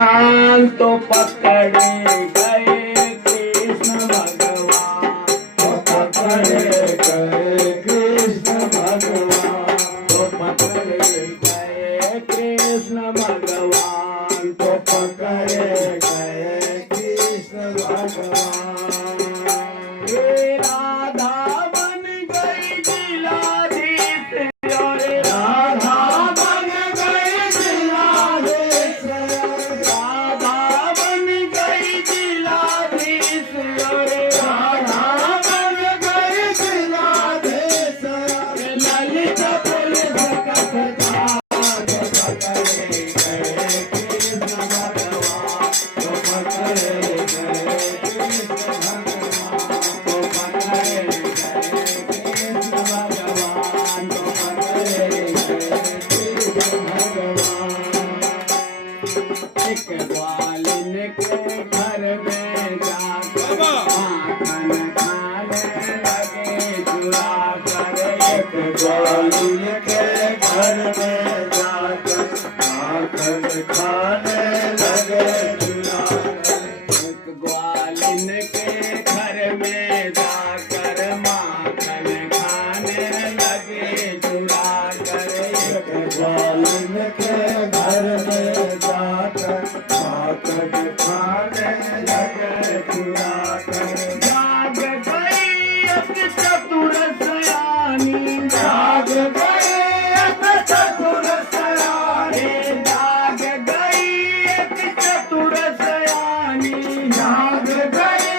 तो पकड़े गए कृष्ण भगवान, तो पकड़े गए कृष्ण भगवान, तो पकड़े गए कृष्ण भगवान, तो पकड़े गए कृष्ण भगवान। हे राधा बन गई जिलाधीश, अरे राधा बन गई जिलाधीश, राधा बन गई जिलाधीश, अरे राधा बन गई जिलाधीश, ललित पुलिस कथार, तो पकड़े गए कृष्ण भगवान, तो पकड़े गए कृष्ण भगवान, तो पकड़े गए कृष्ण भगवान, तो पकड़े गए कृष्ण भगवान। एक ग्वालिन के घर में जाकर माखन खाने लगे चुरा कर, एक ग्वालिन के घर में जाकर माखन खाने लगे चुरा कर। एक ग्वालिन के घर में जाकर माखन खाने लगे चुरा कर, एक ग्वालिन के घर में जाकर माखन खाने लगे चुरा कर। जाग गई एक चतुर सयानी, जाग गए एक चतुर सयानी, जाग गई एक चतुर सयानी, जाग गए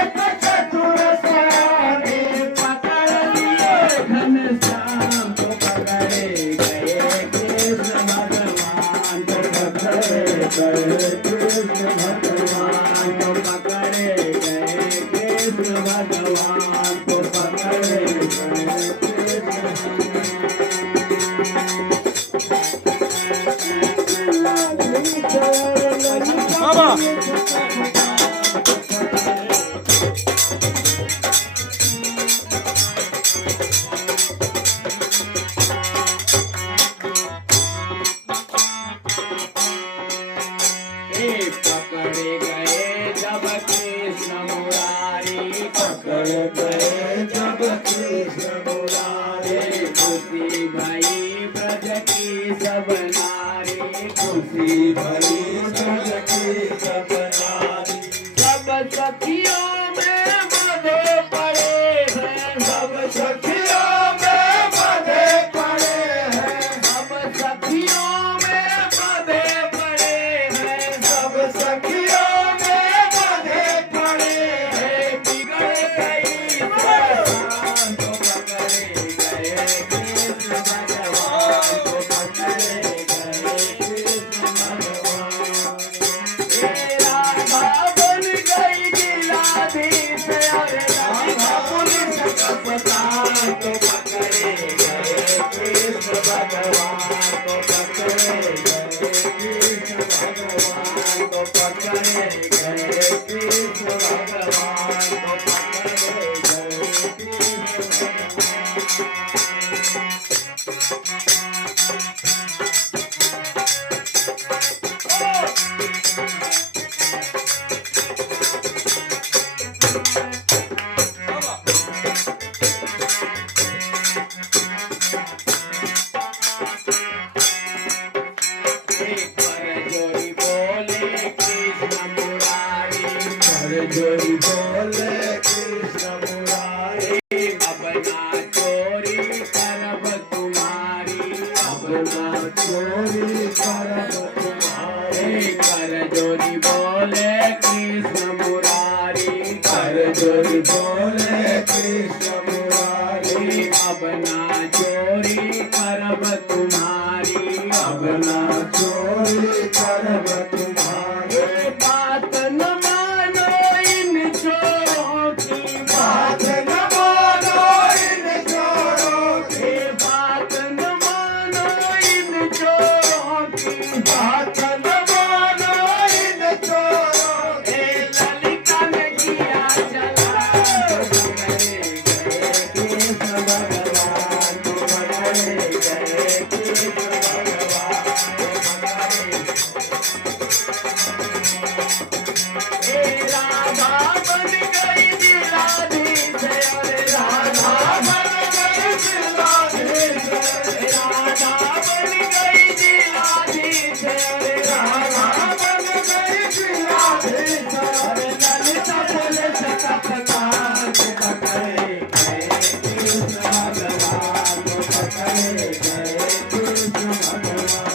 एक चतुर सयानी, पकड़ लिए घनश्याम, तो पकड़े गए कृष्ण भगवान, तो पकड़े गए कृष्ण भगवान, तो पकड़े गए कृष्ण भगवान, तो पकड़े गए कृष्ण पकड़े गए जब कृष्ण मुरारी, पकड़े गए जब कृष्ण मुरारी, खुशी भई ब्रज की सब नारी, खुशी भरी ब्रज की सब नारी, सब सखियों में बंधे पड़े हैं, सब सखियों में बंधे पड़े हैं, सब सखियों में बंधे पड़े हैं, सब सखियों में बंधे पड़े हैं। बिगड़ गई सयान, तो पकड़े गए कृष्ण भगवान, तो पकड़े गए कृष्ण भगवान। हे राधा बन गई जिलाधीश, अरे राधा पुलिस कप्तान, तो पकड़े गए कृष्ण भगवान, तो पकड़े गए कृष्ण भगवान, तो पकड़े गए कृष्ण भगवान, तो पकड़े गए कृष्ण करजोरी बोले कृष्ण मुरारी, करजोरी बोले कृष्ण मुरारी, अब ना चोरी करब तुम्हारी, अब ना चोरी करब तुम्हारी। करजोरी बोले कृष्ण मुरारी, करजोरी बोले कृष्ण मुरारी, अब ना चोरी करब तुम्हारी, अब ना चोरी करब तुम्हारी। बात न मानो इन चोरों की, बात न मानो इन चोरों की, बात न मानो इन चोरों की, बात न मानो इन चोरों की। ललिता ने किया चला, बन गई जिलाधीश अरे राधा बन गई जिलाधीश राधा बन गई जिलाधीश अरे राधा बन गई जिलाधीश अरे ललिता बोले सततकार को पकड़े गए कृष्ण भगवान को पकड़े गए कृष्ण भगवान।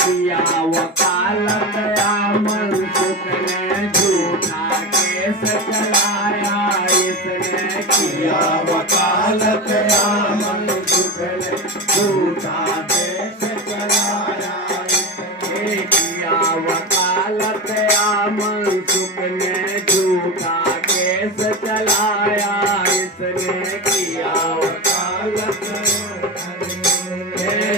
किया वकालत अमन सुख ने झूठा केस चलाया इसने किया वकालत अमन सुख ने झूठा केस चलाया इसने किया वकालत अमन सुख ने झूठा केस चलाया इसने किया वकालत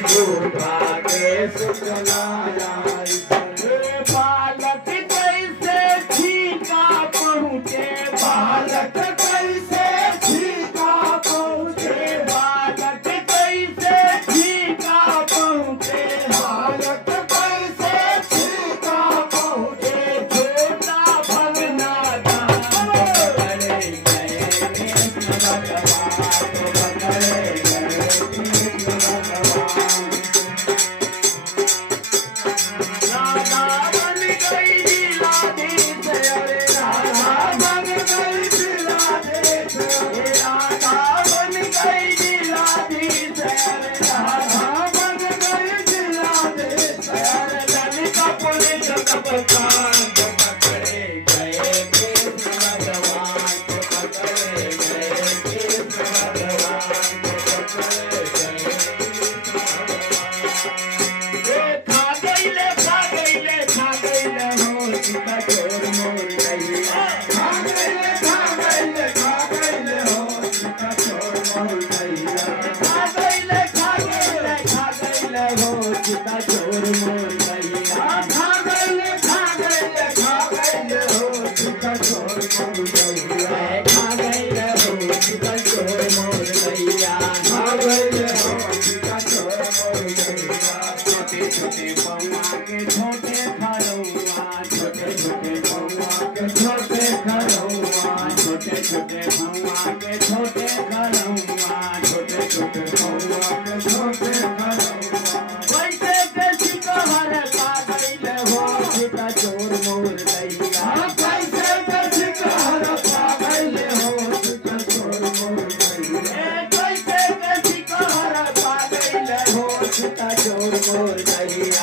झूठा केस चलाया इसने। बालक कैसे ठीका पहुँचे बालक कैसे ठीका पहुँचे बालक कैसे ठीका पहुँचे बालक कैसे ठीका पहुँचे छोटा भगना पकड़े गए कृष्ण भगवान को पकड़े गए कृष्ण भगवान। राधा बन गई जिलाधीश अरे राधा बन गई जिलाधीश राधा बन गई जिलाधीश अरे राधा बन गई जिलाधीश अरे ललिता पुलिस कपकान को पकड़े गए कृष्ण भगवान को पकड़े गए कृष्ण भगवान को पकड़े गए खा गईले हो सीता चोर मोर गैया खा गईले हो सीता चोर मोर गैया खा गईले हो सीता चोर मोर गैया खा गईले हो सीता चोर मोर गैया खा गईले हो सीता चोर मोर गैया खा गईले हो सीता चोर मोर गैया। छोटे छोटे पौआ के छोटे खरौआ छोटे छोटे पौआ के छोटे खरौआ छोटे छोटे पौआ के छोटे खरौआ छोटे छोटे पौआ के छोटे खरौआ वैसे कैसी कहर पा गईले हो सीता चोर मोर गैया कैसे कैसी कहर पा गईले हो सीता चोर मोर गैया कैसे कैसी कहर पा गईले हो सीता चोर मोर गैया।